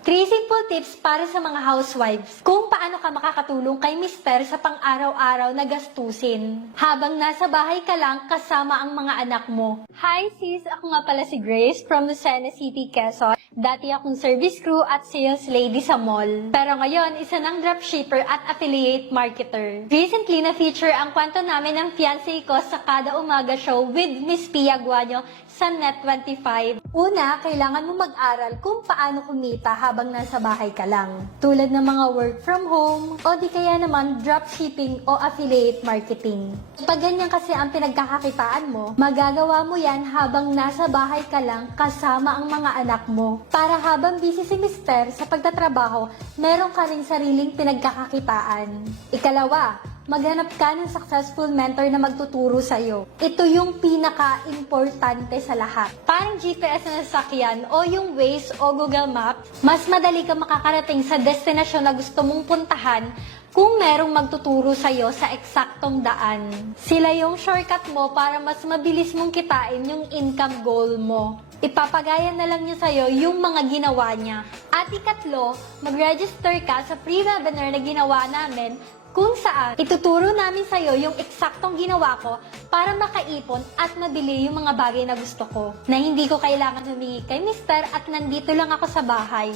3 simple tips para sa mga housewives kung paano ka makakatulong kay mister sa pang-araw-araw na gastusin habang nasa bahay ka lang kasama ang mga anak mo. Hi sis! Ako nga pala si Grace from Lucena City, Quezon. Dati akong service crew at sales lady sa mall. Pero ngayon, isa ng dropshipper at affiliate marketer. Recently na-feature ang kwento namin ng fiancé ko sa Kada Umaga Show with Miss Pia Guanyo sa Net25. Una, kailangan mo mag-aral kung paano kumita habang nasa bahay ka lang. Tulad ng mga work from home o di kaya naman dropshipping o affiliate marketing. Pag ganyan kasi ang pinagkakakitaan mo, magagawa mo yan habang nasa bahay ka lang kasama ang mga anak mo. Para habang busy si mister sa pagtatrabaho, meron ka ring sariling pinagkakakitaan. Ikalawa, maghanap ka ng successful mentor na magtuturo sa'yo. Ito yung pinaka-importante sa lahat. Parang GPS na sasakyan o yung Waze o Google Maps, mas madali ka makakarating sa destinasyon na gusto mong puntahan kung merong magtuturo sa'yo sa eksaktong daan. Sila yung shortcut mo para mas mabilis mong kitain yung income goal mo. Ipapagaya na lang niya sa'yo yung mga ginawa niya. At ikatlo, mag-register ka sa free webinar na ginawa namin kung saan ituturo namin sa'yo yung eksaktong ginawa ko para makaipon at mabili yung mga bagay na gusto ko na hindi ko kailangan humingi kay mister at nandito lang ako sa bahay.